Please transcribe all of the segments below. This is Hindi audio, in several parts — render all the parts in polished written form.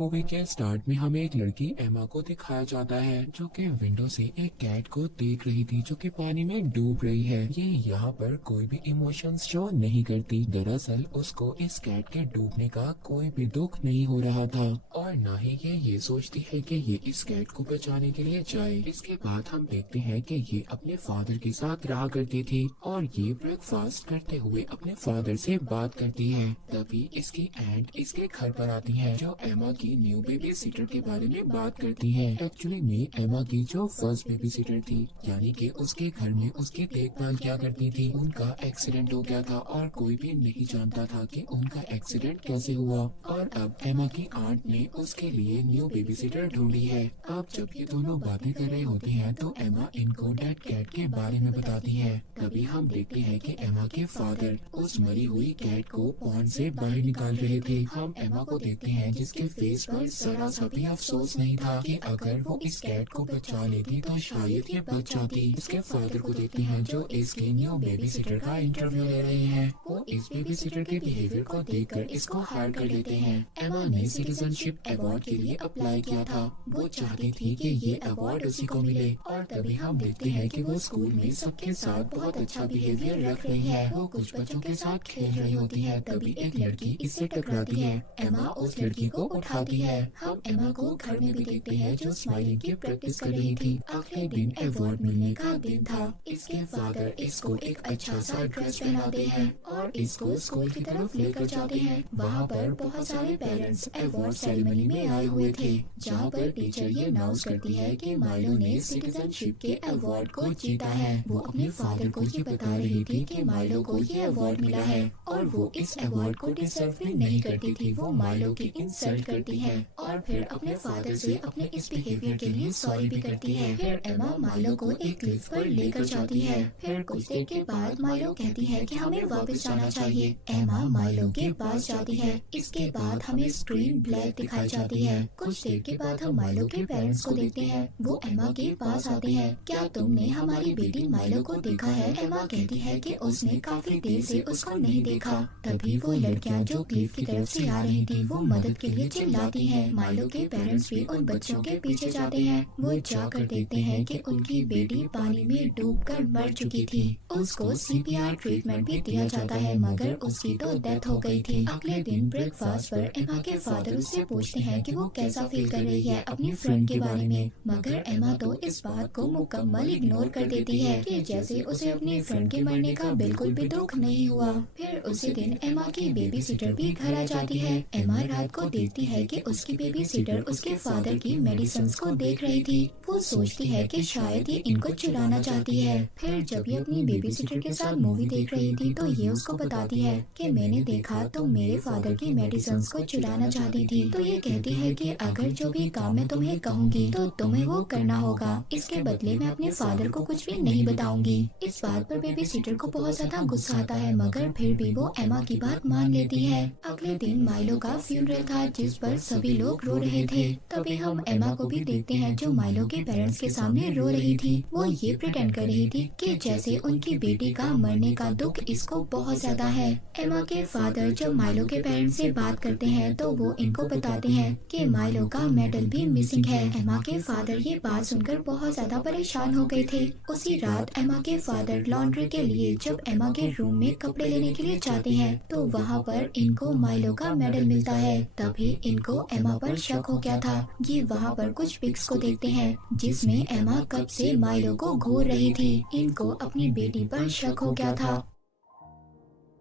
मूवी के स्टार्ट में हमें एक लड़की एमा को दिखाया जाता है जो कि विंडो से एक कैट को देख रही थी जो कि पानी में डूब रही है। ये यहाँ पर कोई भी इमोशंस शो नहीं करती। दरअसल उसको इस कैट के डूबने का कोई भी दुख नहीं हो रहा था और न ही ये सोचती है कि ये इस कैट को बचाने के लिए जाए। इसके बाद हम देखते हैं कि ये अपने फादर के साथ रहा करती थी और ये ब्रेकफास्ट करते हुए अपने फादर से बात करती है। तभी इसकी एंट इसके घर पर आती है जो एमा की न्यू बेबी सीटर के बारे में बात करती है। एक्चुअली में एमा की जो फर्स्ट बेबी सीटर थी, यानी कि उसके घर में उसकी देखभाल क्या करती थी, उनका एक्सीडेंट हो गया था और कोई भी नहीं जानता था कि उनका एक्सीडेंट कैसे हुआ। और अब एमा की आंट ने उसके लिए न्यू बेबी सीटर ढूंढी है। अब जब ये दोनों बातें कर रहे होते हैं तो एमा इनको डेड कैट के बारे में बताती है। तभी हम देखते हैं कि एमा के फादर उस मरी हुई कैट को पॉन्ड से बाहर निकाल रहे थे। हम एमा को देखते हैं जिसके फेस पर जरा सा भी अफसोस नहीं था कि अगर वो इस कैट को बचा लेती तो शायद ये बच जाती। इसके फादर को देखते हैं जो इसके न्यू बेबी सीटर का इंटरव्यू ले रहे हैं। वो इस बेबी सीटर के बिहेवियर को देखकर इसको हायर कर लेते हैं। एमा ने सिटीजनशिप अवार्ड के लिए अप्लाई किया था। वो चाहती थी कि ये अवार्ड उसी को मिले और तभी हम देखते हैं कि वो स्कूल में सबके साथ बहुत अच्छा बिहेवियर रख रही है। वो कुछ बच्चों के साथ खेल रही होती है। तभी एक लड़की इससे टकराती है। एमा उस लड़की को उठाती है। हम एमा को घर में भी देखते हैं जो स्माइलिंग की प्रैक्टिस कर रही थी। अगले दिन अवार्ड मिलने का दिन था। इसके फादर इसको एक अच्छा सा ड्रेस पहनाते हैं और इसको स्कूल की तरफ लेकर जाते हैं। वहाँ पर बहुत सारे पेरेंट्स अवार्ड सेरेमनी में आए हुए थे, जहाँ पर टीचर ये अनाउंस करती है कि माइलो ने सिटीजनशिप के अवार्ड को जीता है। वो अपने फादर को ये बता रही थी कि माइलो को ये अवार्ड मिला है और वो इस अवार्ड को डिजर्व भी नहीं करती थी। वो माइलो की इंसल्ट करती है और फिर अपने फादर से अपने इस बिहेवियर के लिए सॉरी भी करती है। फिर एमा माइलो को एक क्लिफ पर लेकर जाती है। फिर कुछ देर के बाद माइलो कहती है कि हमें वापस जाना चाहिए। एमा माइलो के पास जाती है। इसके बाद हमें स्क्रीन ब्लैक दिखाई जाती है। कुछ देर के बाद हम माइलो के पेरेंट्स को देखते हैं। वो एमा के पास आते हैं। क्या तुमने हमारी बेटी माइलो को देखा है? एमा कहती है कि उसने काफी देर से उसको नहीं देखा। तभी वो लड़कियां जो क्लिफ की तरफ से आ रही थी वो मदद के लिए चिल्लाती हैं। माइलो के पेरेंट्स भी उन बच्चों के पीछे जाते हैं। वो जाकर देखते हैं कि उनकी बेटी पानी में डूबकर मर चुकी थी। उसको सीपीआर ट्रीटमेंट भी दिया जाता है मगर उसकी तो डेथ हो गई थी। अगले दिन ब्रेकफास्ट पर एमा के फादर उससे पूछते हैं कि वो कैसा फील कर रही है अपनी फ्रेंड के बारे में, मगर एमा तो इस बात को मुकम्मल इग्नोर कर देती है कि जैसे उसे अपनी फ्रेंड के मरने का बिल्कुल भी दुख नहीं हुआ। फिर उसी दिन एमा की बेबी सीटर भी घर आ जाती है। एमा रात को देखती है कि उसकी बेबी सीटर उसके फादर की मेडिसिन को देख रही थी। वो सोचती है कि शायद ये इनको चुराना चाहती है। फिर जब ये अपनी बेबी सीटर के साथ मूवी देख रही थी तो ये उसको बताती है कि मैंने देखा तो मेरे फादर की मेडिसिन को चुराना चाहती थी। तो ये कहती है कि अगर जो भी काम मैं तुम्हें कहूँगी तो तुम्हें वो करना होगा। इसके बदले मैं अपने फादर को कुछ भी नहीं बताऊंगी। इस बात पर बेबी सीटर को बहुत ज्यादा गुस्सा आता है मगर फिर भी वो एमा की बात मान लेती है। अगले दिन माइलो का फ्यूनरल था जिस पर सभी लोग रो रहे थे। तभी हम एमा को भी देखते हैं जो माइलो के पेरेंट्स के सामने रो रही थी। वो ये प्रिटेंड कर रही थी कि जैसे उनकी बेटी का मरने का दुख इसको बहुत ज्यादा है। एमा के फादर जब माइलो के पेरेंट्स से बात करते हैं तो वो इनको बताते हैं कि माइलो का मेडल भी मिसिंग है। एमा के फादर ये बात सुनकर बहुत ज्यादा परेशान हो गए थे। उसी रात एमा के फादर लॉन्ड्री के लिए जब एमा के रूम में कपड़े लेने के लिए जाते हैं तो वहाँ पर इनको माइलो का मेडल मिलता है। तभी इनको एमा पर शक हो गया था। ये वहाँ पर कुछ पिक्स को देखते हैं जिसमें एमा कब से माइलो को घूर रही थी। इनको अपनी बेटी पर शक हो गया था।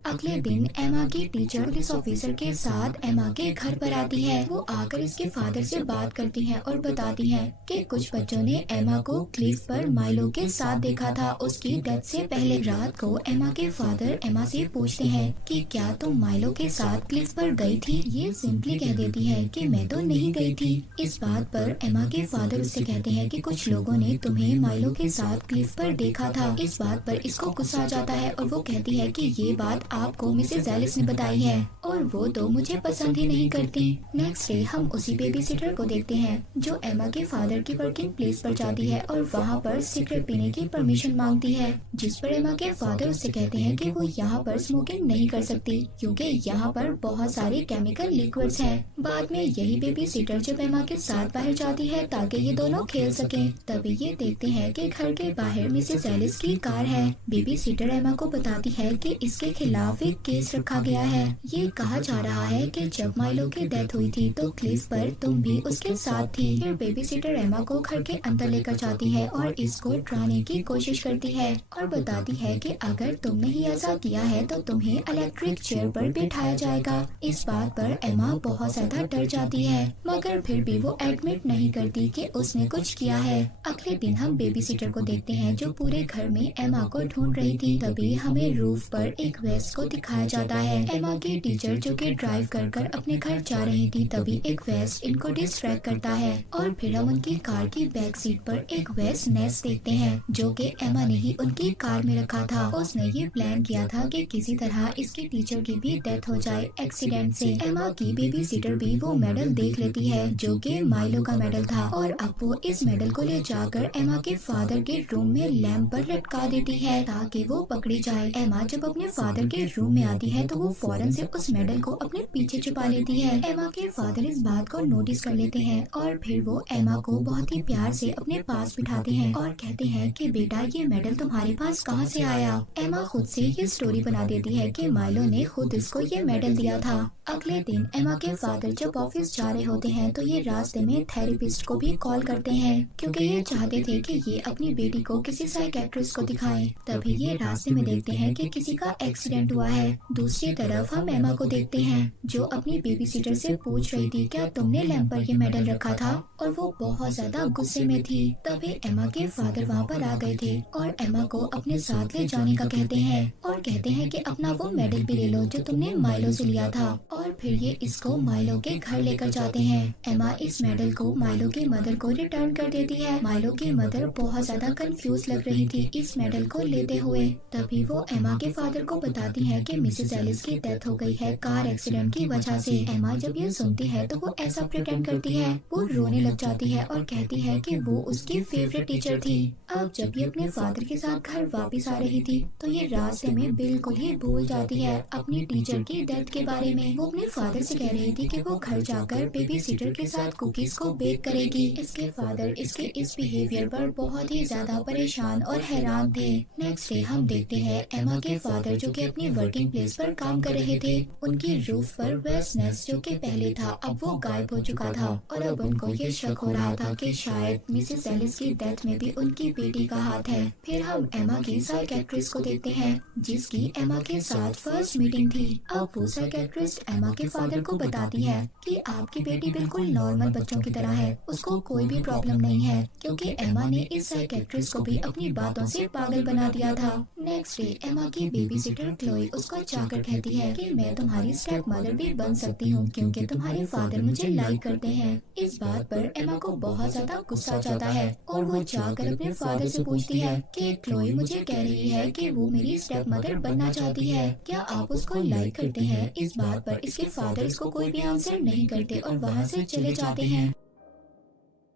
अगले दिन एमा की टीचर पुलिस ऑफिसर के साथ एमा के घर पर आती है। वो आकर इसके फादर से बात करती हैं और बताती हैं कि कुछ बच्चों ने एमा को क्लिफ पर माइलो के साथ देखा था उसकी डेथ से पहले। रात को एमा के फादर एमा से पूछते हैं कि क्या तुम माइलो के साथ क्लिफ पर गई थी? ये सिंपली कह देती है कि मैं तो नहीं गई थी। इस बात पर एमा के फादर उससे कहते हैं कि कुछ लोगों ने तुम्हें माइलो के साथ क्लिफ पर देखा था। इस बात पर इसको गुस्सा आ जाता है और वो कहती है कि ये बात आपको मिसेस एलिस ने बताई है और वो तो मुझे पसंद ही नहीं करती। नेक्स्ट डे हम उसी बेबी सिटर को देखते हैं जो एमा के फादर की वर्किंग प्लेस पर जाती है और वहाँ पर सिगरेट पीने की परमिशन मांगती है, जिस पर एमा के फादर उससे कहते हैं कि वो यहाँ पर स्मोकिंग नहीं कर सकती क्योंकि यहाँ पर बहुत सारे केमिकल लिक्विड्स हैं। बाद में यही बेबी सिटर जब एमा के साथ बाहर जाती है ताकि ये दोनों खेल सकें, तभी ये देखते हैं कि घर के बाहर मिसेस एलिस की कार है। बेबी सिटर एमा को बताती है कि इसके खिलाफ एक केस रखा गया है। ये कहा जा रहा है कि जब माइलो की डेथ हुई थी तो क्लिफ पर तुम भी उसके साथ थी। फिर बेबी सिटर एमा को घर के अंदर लेकर जाती है और इसको डराने की कोशिश करती है और बताती है कि अगर तुमने ही ऐसा किया है तो तुम्हें इलेक्ट्रिक चेयर पर बिठाया जाएगा। इस बात पर एमा बहुत ज्यादा डर जाती है, मगर फिर भी वो एडमिट नहीं करती कि उसने कुछ किया है। अगले दिन हम बेबी सिटर को देखते हैं जो पूरे घर में एमा को ढूंढ रही थी। तभी हमें रूफ पर एक वेस्ट को दिखाया जाता है। एमा की टीचर जो कि ड्राइव कर कर अपने घर जा रही थी, तभी एक वेस्ट इनको डिस्ट्रैक्ट करता है और फिर हम उनकी कार की बैक सीट पर एक वेस्ट नेस्ट देखते हैं जो कि एमा ने ही उनकी कार में रखा था। उसने ये प्लान किया था कि किसी तरह इसकी टीचर की भी डेथ हो जाए एक्सीडेंट से। एमा की बेबी सिटर भी वो मेडल देख लेती है जो कि माइलो का मेडल था और अब वो इस मेडल को ले जाकर एमा के फादर के रूम में लैंप पर लटका देती है ताकि वो पकड़ी जाए। एमा जब अपने फादर के रूम में आती है तो वो फौरन से उस मेडल को अपने पीछे छुपा लेती है। एमा के फादर इस बात को नोटिस कर लेते हैं और फिर वो एमा को बहुत ही प्यार से अपने पास बिठाते हैं और कहते हैं कि बेटा ये मेडल तुम्हारे पास कहाँ से आया। एमा खुद से ये स्टोरी बना देती है कि माइलो ने खुद इसको ये मेडल दिया था। अगले दिन एमा के फादर जब ऑफिस जा रहे होते हैं तो ये रास्ते में थेरेपिस्ट को भी कॉल करते हैं क्योंकि ये चाहते थे कि ये अपनी बेटी को किसी साइकेट्रिस्ट को दिखाएं। तभी ये रास्ते में देखते हैं कि किसी का एक्सीडेंट हुआ है। दूसरी तरफ हम एमा को देखते हैं जो अपनी बेबी सिटर से पूछ रही थी क्या तुमने लैंप पर ये मेडल रखा था, और वो बहुत ज्यादा गुस्से में थी। तभी एमा के फादर वहाँ पर आ गए थे और एमा को अपने साथ ले जाने का कहते हैं और कहते हैं कि अपना वो मेडल भी ले लो जो तुमने माइलो से लिया था, और फिर ये इसको माइलो के घर लेकर जाते हैं। एमा इस मेडल को माइलो की मदर को रिटर्न कर देती है। माइलो की मदर बहुत ज्यादा कंफ्यूज लग रही थी इस मेडल को लेते हुए। तभी वो एमा के फादर को बताती है कि मिसेस एलिस की डेथ हो गई है कार एक्सीडेंट की वजह से। एमा जब ये सुनती है तो वो ऐसा प्रिटेंड करती है, वो रोने लग जाती है और कहती है कि वो उसकी फेवरेट टीचर थी। अब जब ये अपने फादर के साथ घर वापस आ रही थी तो ये रास्ते में बिल्कुल ही भूल जाती है अपनी टीचर की डेथ के बारे में। वो अपने फादर से कह रही थी कि वो घर जाकर बेबी सिटर के साथ कुकीज को बेक करेगी। इसके फादर इसके इस बिहेवियर पर बहुत ही ज्यादा परेशान और हैरान थे। नेक्स्ट डे हम देखते हैं एमा के फादर जो कि अपनी वर्किंग प्लेस पर काम कर रहे थे। उनकी रूफ पर वेस्ट नेस्ट जो कि पहले था अब वो गायब हो चुका था और अब उनको ये शक हो रहा था कि शायद मिसेस एलिस की डेथ में भी उनकी बेटी का हाथ है। फिर हम एमा की साइकेट्रिस्ट को देखते हैं जिसकी एमा के साथ फर्स्ट मीटिंग थी। अब वो साइकेट्रिस्ट एमा के फादर को बताती है कि आपकी बेटी बिल्कुल नॉर्मल बच्चों की तरह है, उसको कोई भी प्रॉब्लम नहीं है, क्योंकि एमा ने इस साइकेट्रिस्ट को भी अपनी बातों से पागल बना दिया था। नेक्स्ट डे एमा की बेबी सिटर क्लोई उसको जाकर कहती है कि मैं तुम्हारी स्टेप मदर भी बन सकती हूँ क्योंकि तुम्हारे फादर मुझे लाइक करते हैं। इस बात पर एमा को बहुत ज्यादा गुस्सा जाता है और वो जाकर अपने फादर से पूछती है कि क्लोई मुझे कह रही है कि वो मेरी स्टेप मदर बनना चाहती है, क्या आप उसको लाइक करते हैं। इस बात पर इसके फादर इसको कोई भी आंसर नहीं करते और वहाँ से चले जाते हैं।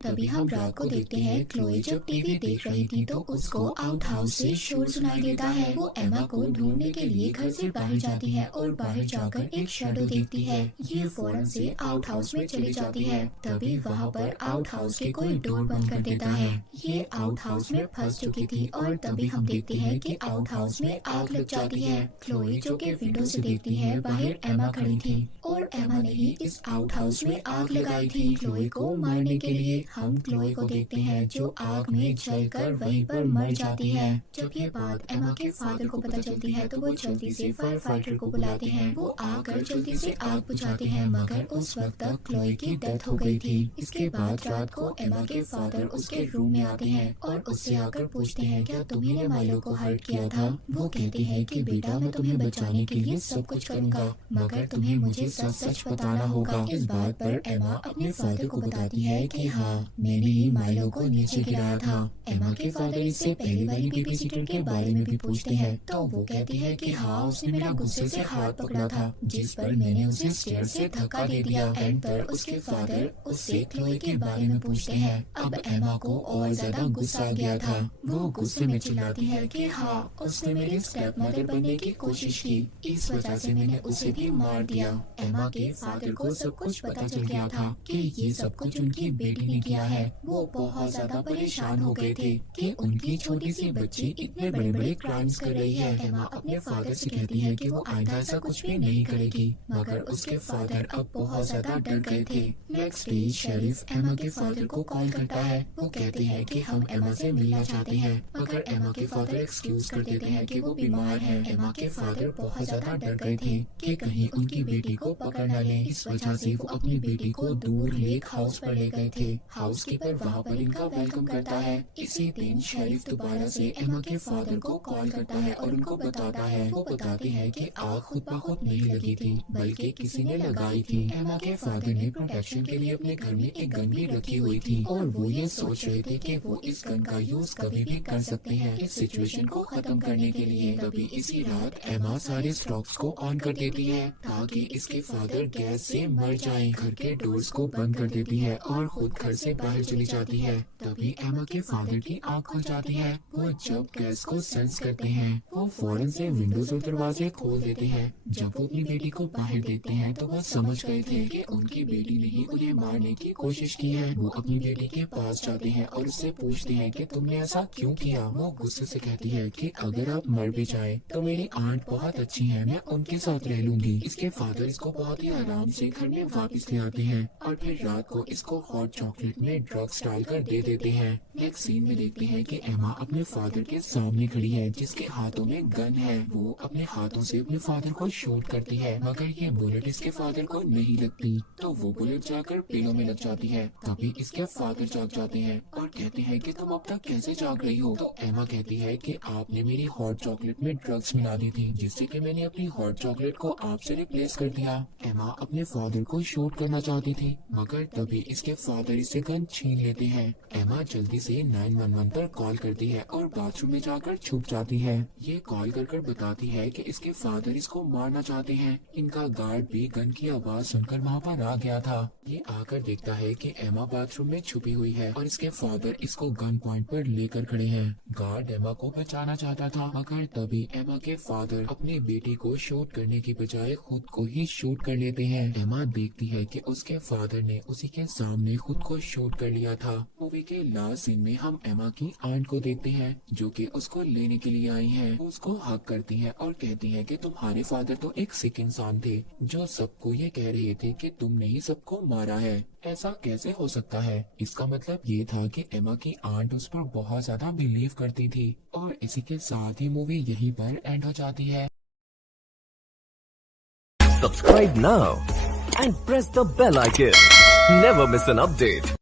तभी हम रात को देखते हैं क्लोई जब टीवी देख रही थी तो उसको आउट हाउस से शोर सुनाई देता है। वो एमा को ढूंढने के लिए घर से बाहर जाती है और बाहर जाकर एक शैडो देखती है। ये फौरन से आउट हाउस में चली जाती है। तभी वहाँ पर आउट हाउस के कोई डोर बंद कर देता है। ये आउट हाउस में फंस चुकी थी और तभी हम देखते हैं कि आउट हाउस में आग लग जाती है। क्लोई जो कि विंडो से देखती है बाहर एमा खड़ी थी और एमा ने ही इस आउट हाउस में आग लगाई थी क्लोई को मारने के लिए। हम क्लोई को देखते हैं जो आग में जलकर वहीं पर मर जाती है। जब ये बात एमा के फादर को पता चलती है तो वो जल्दी से फायर फाइटर को बुलाते हैं। वो आकर जल्दी से आग बुझाते हैं मगर उस वक्त तक क्लोई की डेथ हो गई थी। इसके बाद रात को एमा के फादर उसके रूम में आते हैं और उससे आकर पूछते हैं क्या तुम्ही ने माइलो को हर्ट किया था। वो कहते हैं कि बेटा मैं तुम्हें बचाने के लिए सब कुछ करूँगा मगर तुम्हें मुझे सच सच बताना होगा। इस बात पर एमा अपने फादर को बताती है कि हाँ, मैंने ही माइलो को नीचे गिराया था। एमा के फादर इससे पहले वाली बेबीसिटर के बारे में भी पूछते हैं तो वो कहती है कि हाँ, उसने मेरा गुस्से से हाथ पकड़ा था जिस पर मैंने उसे स्टेयर से धक्का दे दिया। एंड पर उसके फादर उससे क्लोए के बारे में पूछते हैं। अब एमा को और ज्यादा गुस्सा आ गया था। वो गुस्से में चिल्लाती है कि हाँ, उसने मेरी स्टेप मदर बनने की कोशिश की, इस वजह से मैंने उसे भी मार दिया। एमा के फादर को सब कुछ पता चल गया था कि ये सब कुछ उनकी बेटी ने किया है। वो बहुत ज्यादा परेशान हो गए थे कि उनकी छोटी सी बच्ची इतने बड़े बड़े क्राइम्स कर रही है। एमा अपने फादर से कहती है कि वो आइंदा ऐसा कुछ भी नहीं करेगी, मगर उसके फादर अब बहुत ज्यादा डर गए थे। नेक्स्ट डे शेरिफ एमा के फादर को कॉल करता है। वो कहते हैं कि हम एमा से मिलना चाहते हैं, मगर एमा के फादर एक्सक्यूज कर देते हैं कि वो बीमार है। एमा के फादर बहुत ज्यादा डर गए थे कि कहीं उनकी बेटी को पकड़ न ले। इस वजह से वो अपनी बेटी को दूर लेक हाउस पर ले गए थे। हाउस कीपर वहाँ पर इनका वेलकम करता है। इसी दिन शेरिफ दोबारा से एमा के फादर को कॉल करता है और उनको बताता है। वो बताते हैं कि आग खुद ब खुद नहीं लगी थी, बल्कि किसी ने लगाई थी। एमा के फादर ने प्रोटेक्शन के लिए अपने घर में एक गन भी रखी हुई थी और वो ये सोच रहे थे कि वो इस गन का यूज कभी भी कर सकते हैं इस सिचुएशन को खत्म करने के लिए। तभी इसी रात एमा सारे स्टॉक्स को ऑन कर देती है ताकि इसके फादर गैस से मर जाएं। घर के डोर्स को बंद कर देती है और खुद घर से बाहर चली जाती है। तभी एमा के फादर की आँख खुल जाती है। वो जब गैस को सेंस करते हैं, वो फौरन से विंडोज और दरवाजे खोल देते हैं। जब वो अपनी बेटी को बाहर देखते हैं तो वो समझ गए थे कि उनकी बेटी ने ही उन्हें मारने की कोशिश की है। वो अपनी बेटी के पास जाते हैं और उससे पूछते हैं कि तुमने ऐसा क्यों किया। वो गुस्से से कहती है कि अगर आप मर भी जाए तो मेरी आंट बहुत अच्छी है, मैं उनके साथ रह लूंगी। इसके फादर इसको बहुत ही आराम से घर में वापस ले आते हैं और फिर रात को इसको हॉट चॉकलेट में ड्रग्स डाल कर दे देते हैं। नेक्स्ट सीन में देखते हैं कि एमा अपने फादर के सामने खड़ी है जिसके हाथों में गन है। वो अपने हाथों से अपने फादर को शूट करती है, मगर ये बुलेट इसके फादर को नहीं लगती तो वो बुलेट जाकर पेड़ों में लग जाती है। तभी इसके फादर जाग जाते हैं और कहते हैं कि तुम अब तक कैसे जाग रही हो। तो एमा कहती है कि आपने मेरी हॉट चॉकलेट में ड्रग्स मिला दी थी, जिससे कि मैंने अपनी हॉट चॉकलेट को आपसे रिप्लेस कर दिया। एमा अपने फादर को शूट करना चाहती थी, मगर तभी इसके फादर इससे गन छीन लेते हैं। एमा जल्दी से 911 पर कॉल करती है और बाथरूम में जाकर छुप जाती है। ये कॉल कर बताती है कि इसके फादर इसको मारना चाहते हैं। इनका गार्ड भी गन की आवाज सुनकर वहाँ पर आ गया था। ये आकर देखता है कि एमा बाथरूम में छुपी हुई है और इसके फादर इसको गन पॉइंट पर लेकर खड़े हैं। गार्ड एमा को बचाना चाहता था, मगर तभी एमा के फादर अपनी बेटी को शूट करने की बजाय खुद को ही शूट कर लेते हैं। एमा देखती है कि उसके फादर ने उसी के सामने खुद को शूट कर लिया था। मूवी के लास्ट सीन में हम एमा की आंट को देखते हैं जो कि उसको लेने के लिए आई है। उसको हक करती है और कहती है कि तुम्हारे फादर तो एक सिक इंसान थे जो सबको ये कह रहे थे कि तुमने ही सबको मारा है। ऐसा कैसे हो सकता है? इसका मतलब ये था कि एमा की आंट उस पर बहुत ज्यादा बिलीव करती थी। और इसी के साथ ही मूवी यहीं पर एंड हो जाती है। Subscribe now and press the bell icon. Never miss an update.